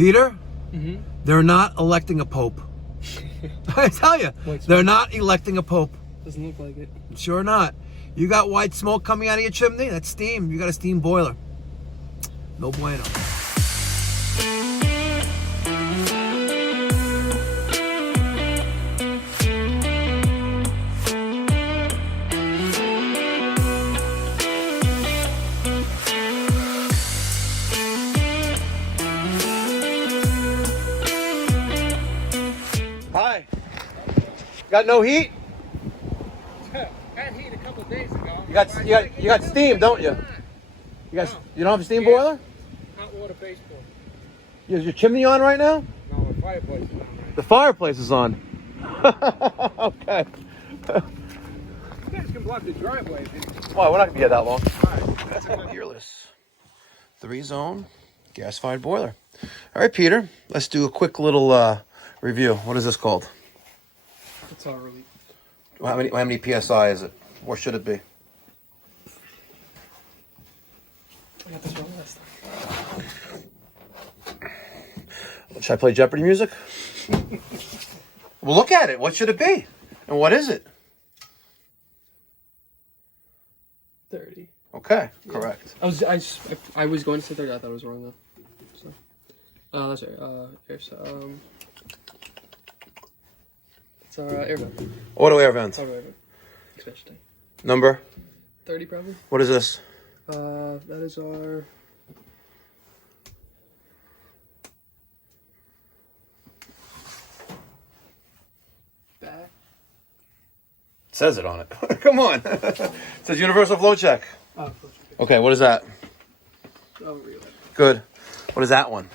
Peter, they're not electing a pope. I tell you, they're not electing a pope. Doesn't look like it. Sure not. You got white smoke coming out of your chimney? That's steam. You got a steam boiler. No bueno. Hi. Got no heat? Had heat a couple of days ago. You got steam, don't you? You don't have a steam boiler? Hot water baseboard. Is your chimney on right now? No, the fireplace is on right. The fireplace is on. Okay. You guys can block the driveway. Well, we're not gonna be here that long. That's a Peerless 3-zone gas-fired boiler. All right, Peter. Let's do a quick little review. What is this called? It's all really. How many PSI is it? Or should it be? I got this wrong last time. Should I play Jeopardy music? Well, look at it. What should it be? And what is it? 30. Okay, correct. I was going to say 30. I thought it was wrong though. So, that's right. It's our air vent. Auto air vent. Auto air vent. Especially. Number? 30 probably. What is this? That is our. Back. It says it on it. Come on. It says universal flow check. Oh, Okay, what is that? oh, really? Good. What is that one?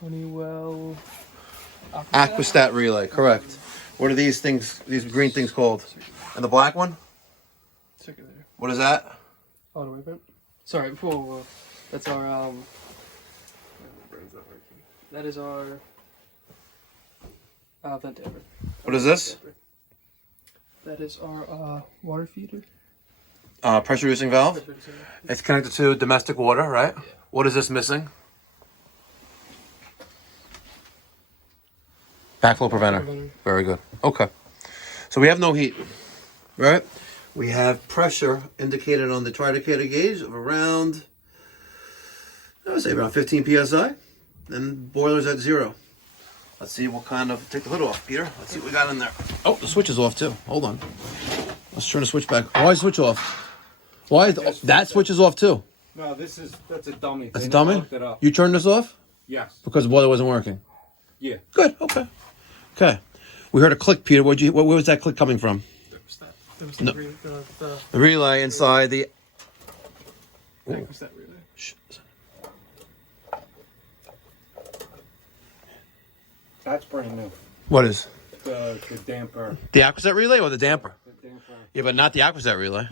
Honeywell. Aquastat relay, correct. What are these things, these green things called? And the black one? Circulator. What is that? Auto air vent. Sorry, whoa. That's our brain's not working. That is our vent air vent. What is this? That is our water feeder. Pressure reducing valve. It's connected to domestic water, right? Yeah. What is this missing? Backflow preventer. Very good. Okay. So we have no heat, right? We have pressure indicated on the tridicator gauge of around, I would say around 15 psi. And boiler's at 0. Let's see what kind of, take the hood off, Peter. Let's see what we got in there. Oh, the switch is off too. Hold on. Let's turn the switch back. Why is the switch off? Why is that switch is off too? No, that's a dummy. That's a thing. dummy? I looked it up. You turned this off? Yes. Because the boiler wasn't working? Yeah. Good, okay. Okay. We heard a click, Peter. Where was that click coming from? There was No. the The relay inside the... Aquastat relay. Shh. That's brand new. What is? The damper. The Aquastat relay or the damper? The damper. Yeah, but not the Aquastat relay.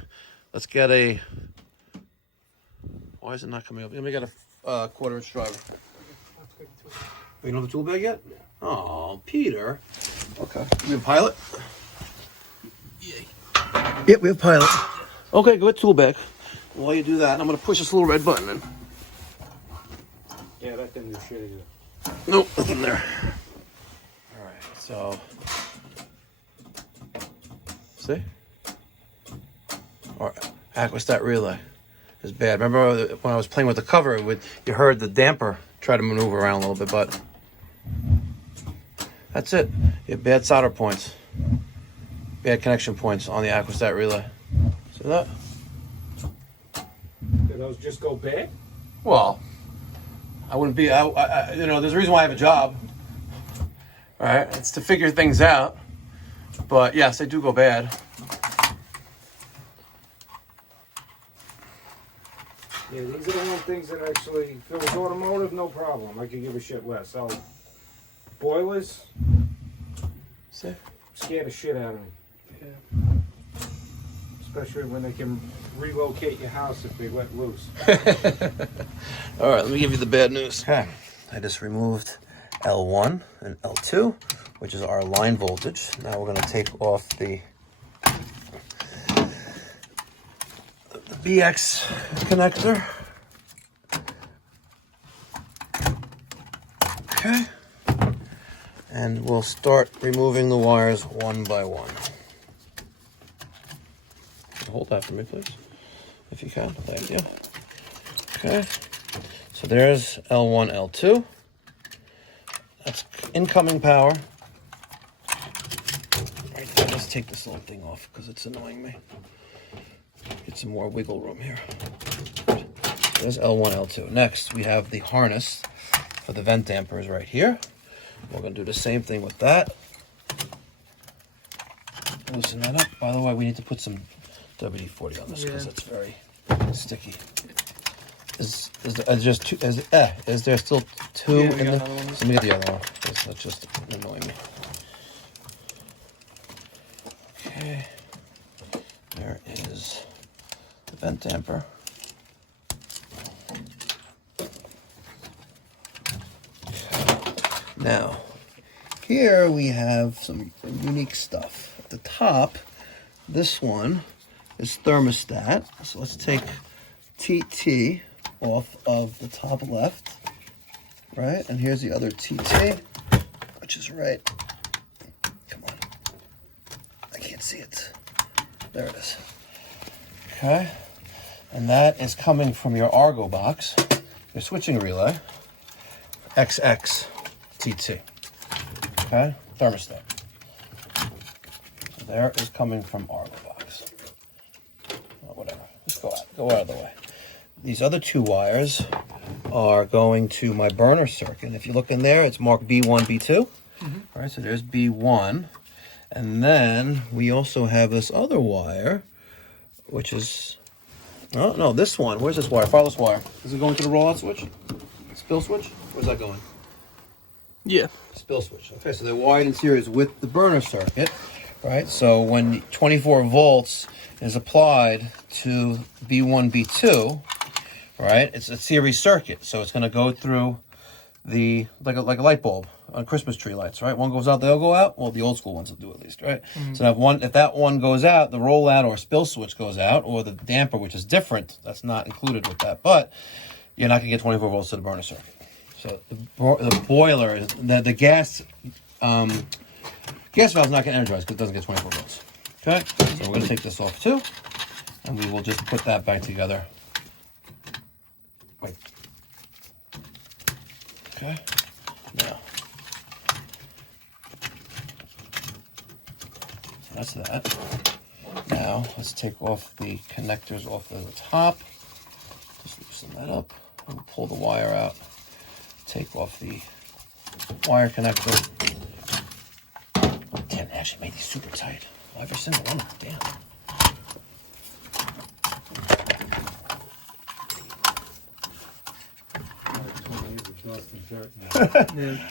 Let's get a... Why is it not coming up? Let me get a quarter-inch driver. You don't have the tool bag yet? Oh, Peter. Okay. We have pilot? Yep, we have pilot. Okay, go with tool bag. While you do that, I'm going to push this little red button in. Yeah, that didn't do shit either. Nope, nothing there. All right, so... See? Or Aquastat relay is bad. Remember when I was playing with the cover, you heard the damper try to maneuver around a little bit, but that's it. You have bad solder points, bad connection points on the Aquastat relay. See that? Did those just go bad? Well, I wouldn't be. You know, there's a reason why I have a job. All right, it's to figure things out. But yes, they do go bad. Yeah, these are the one things that actually, if it was automotive, no problem. I could give a shit less. So, boilers, See? scare the shit out of me. Yeah. Especially when they can relocate your house if they let loose. All right, let me give you the bad news. Okay, I just removed L1 and L2, which is our line voltage. Now we're going to take off the BX connector. Okay. And we'll start removing the wires one by one. Hold that for me, please, if you can. Thank you. Okay. So there's L1, L2. That's incoming power. Right there. Let's take this little thing off because it's annoying me. Get some more wiggle room here. There's L1, L2. Next, we have the harness for the vent dampers right here. We're going to do the same thing with that. Loosen that up. By the way, we need to put some WD-40 on this because it's very sticky. Is there just two? Is there still two in there? Let me get the other one. That's just annoying me. Okay. There is the vent damper. Now, here we have some unique stuff. At the top, this one is thermostat. So let's take TT off of the top left, right? And here's the other TT, which is right. Come on. I can't see it. There it is. Okay. And that is coming from your Argo box, your switching relay, XX TT. Okay? Thermostat. So there is coming from Argo box. Or whatever. Just go out of the way. These other two wires are going to my burner circuit. If you look in there, it's marked B1, B2. All right, so there's B1. And then we also have this other wire, which is, oh, no, this one. Where's this wire? Follow this wire. Is it going to the rollout switch? Spill switch? Where's that going? Yeah. Spill switch. Okay, so they're wired in series with the burner circuit, right? So when 24 volts is applied to B1, B2, right? It's a series circuit, so it's going to go through the like a light bulb on Christmas tree lights, right? One goes out, they'll go out. Well, the old school ones will do at least, right? So if that one goes out, the rollout or spill switch goes out, or the damper, which is different, that's not included with that. But you're not going to get 24 volts to the burner circuit. So the boiler is the gas valve's not going to energize because it doesn't get 24 volts. Okay, so we're going to take this off too, and we will just put that back together. Wait. Okay. Now, that's that. Now let's take off the connectors off of the top. Just loosen that up and pull the wire out. Take off the wire connector. Damn, they actually made these super tight. Every single one. Damn.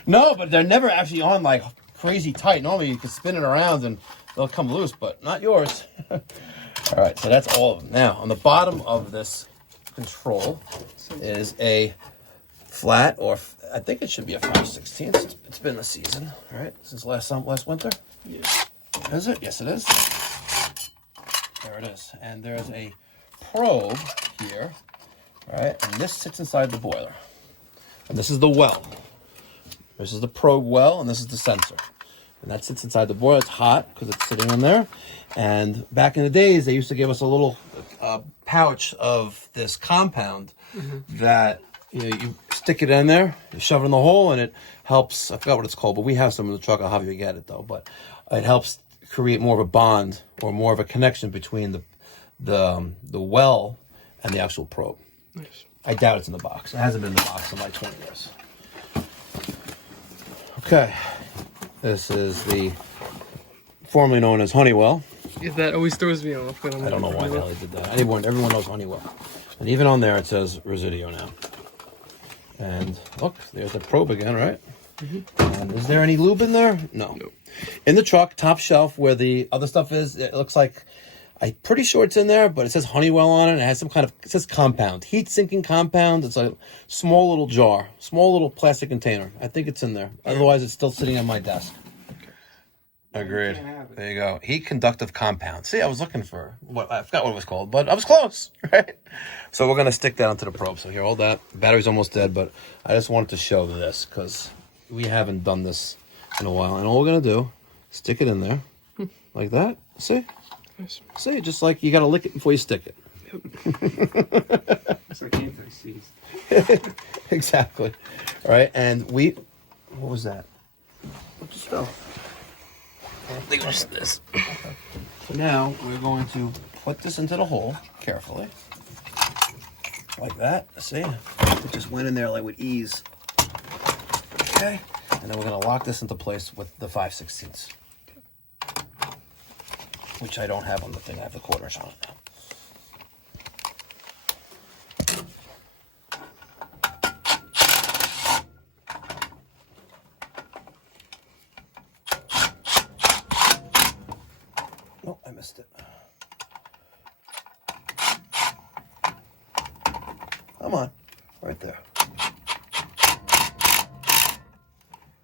No, but they're never actually on like crazy tight. Normally you can spin it around and they'll come loose, but not yours. All right, so that's all of them. Now, on the bottom of this control is a flat, or I think it should be a 5/16. It's been a season, right? Since last winter. Yeah. Is it? Yes, it is. There it is. And there's a probe here, right? And this sits inside the boiler. And this is the well. This is the probe well, and this is the sensor. And that sits inside the boiler. It's hot because it's sitting in there. And back in the days, they used to give us a little pouch of this compound that you stick it in there, you shove it in the hole, and it helps. I forgot what it's called, but we have some in the truck. I'll have you get it though. But it helps create more of a bond or more of a connection between the well and the actual probe. Nice. I doubt it's in the box. It hasn't been in the box in like 20 years. Okay, this is the formerly known as Honeywell. Yeah, that always throws me off. I don't know why the hell they did that. Everyone knows Honeywell. And even on there it says Residio now. And look, there's the probe again, right? And is there any lube in there? No. Nope. In the truck, top shelf, where the other stuff is, it looks like, I'm pretty sure it's in there, but it says Honeywell on it. And it has some kind of, it says compound. Heat sinking compound. It's a small little jar, small little plastic container. I think it's in there. Otherwise, it's still sitting on my desk. Agreed. can't have it. There you go. Heat conductive compound. See, I was looking for what I forgot what it was called, but I was close, right? So we're gonna stick that onto the probe. So here, hold that. Battery's almost dead, but I just wanted to show this because we haven't done this in a while. And all we're gonna do, stick it in there, like that. See? Nice. See, just like you gotta lick it before you stick it. It's like anti-seize. Exactly. All right, and what was that? What just fell? I think it was this. So now we're going to put this into the hole carefully, like that. See, it just went in there like with ease. Okay, and then we're gonna lock this into place with the 5/16, which I don't have on the thing. I have the quarters on it now. Oh, I missed it. Come on, right there.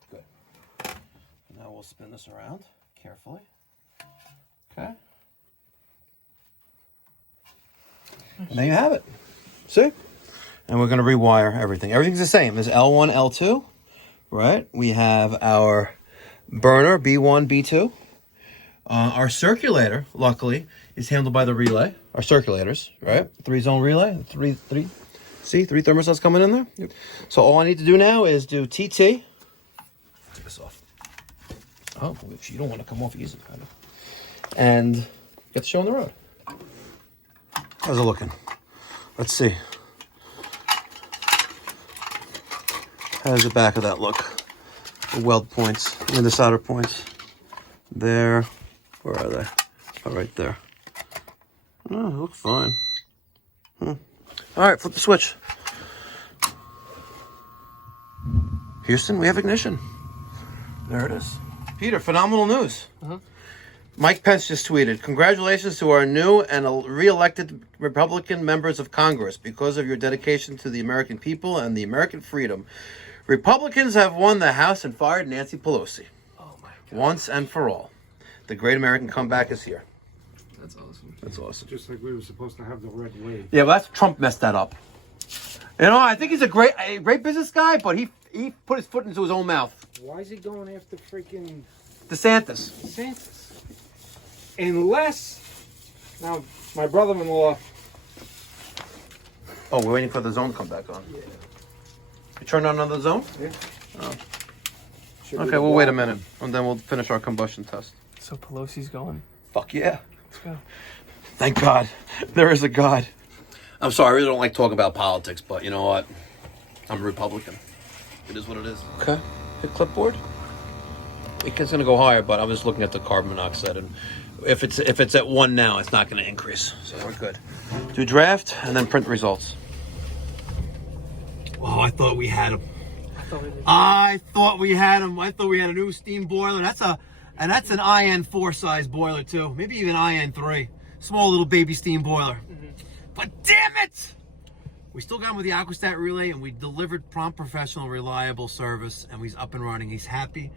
Good. Now we'll spin this around carefully. Okay. And there you have it. See? And we're going to rewire everything. Everything's the same. There's L1, L2, right? We have our burner, B1, B2. Our circulator, luckily, is handled by the relay. Our circulators, right? 3-zone relay. See, 3 thermostats coming in there? Yep. So all I need to do now is do TT. Take this off. Oh, which you don't want to come off easy, kind of. And get the show on the road. How's it looking? Let's see. How does the back of that look? The weld points and the solder points. There. Where are they? Oh, right there. Oh, it looks fine. All right, flip the switch. Houston, we have ignition. There it is. Peter, phenomenal news. Mike Pence just tweeted, "Congratulations to our new and re-elected Republican members of Congress. Because of your dedication to the American people and the American freedom, Republicans have won the House and fired Nancy Pelosi. Oh my God. Once and for all. The great American comeback is here." That's awesome. That's awesome. Just like we were supposed to have the red wave. Yeah, well, that's Trump messed that up. You know, I think he's a great business guy, but he put his foot into his own mouth. Why is he going after freaking DeSantis. DeSantis? Unless, now, my brother-in-law, Oh, we're waiting for the zone to come back on. Yeah. You turned on another zone? yeah. Oh. Should be Okay, the we'll wait a black minute, and then we'll finish our combustion test. So Pelosi's going. Fuck yeah. Let's go. Thank God. There is a God. I'm sorry, I really don't like talking about politics, but you know what? I'm a Republican. It is what it is. Okay. Hit clipboard. It's going to go higher, but I was looking at the carbon monoxide, and if it's at 1 now, it's not going to increase. So we're good. Do draft, and then print results. Wow, I thought we had him. I thought we had him. I thought we had a new steam boiler. That's an IN4 size boiler too. Maybe even IN3. Small little baby steam boiler. But damn it! We still got him with the Aquastat relay, and we delivered prompt, professional, reliable service, and he's up and running. He's happy,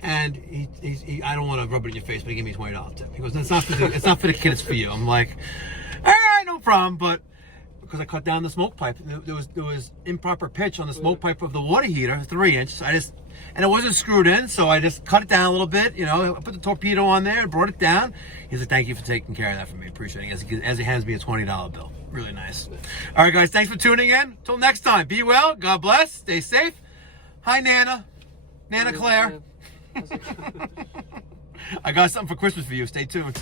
and he I don't want to rub it in your face, but he gave me a $20 tip. He goes, "It's not for the kid, it's for you." I'm like, all right, no problem, but because I cut down the smoke pipe, there was improper pitch on the smoke pipe of the water heater, 3-inch. And it wasn't screwed in, so I just cut it down a little bit. You know, I put the torpedo on there and brought it down. He's like, "Thank you for taking care of that for me. Appreciate it." As he hands me a $20 bill. Really nice. All right, guys, thanks for tuning in. Till next time, be well, God bless, stay safe. Hi, Nana Claire. I got something for Christmas for you. Stay tuned.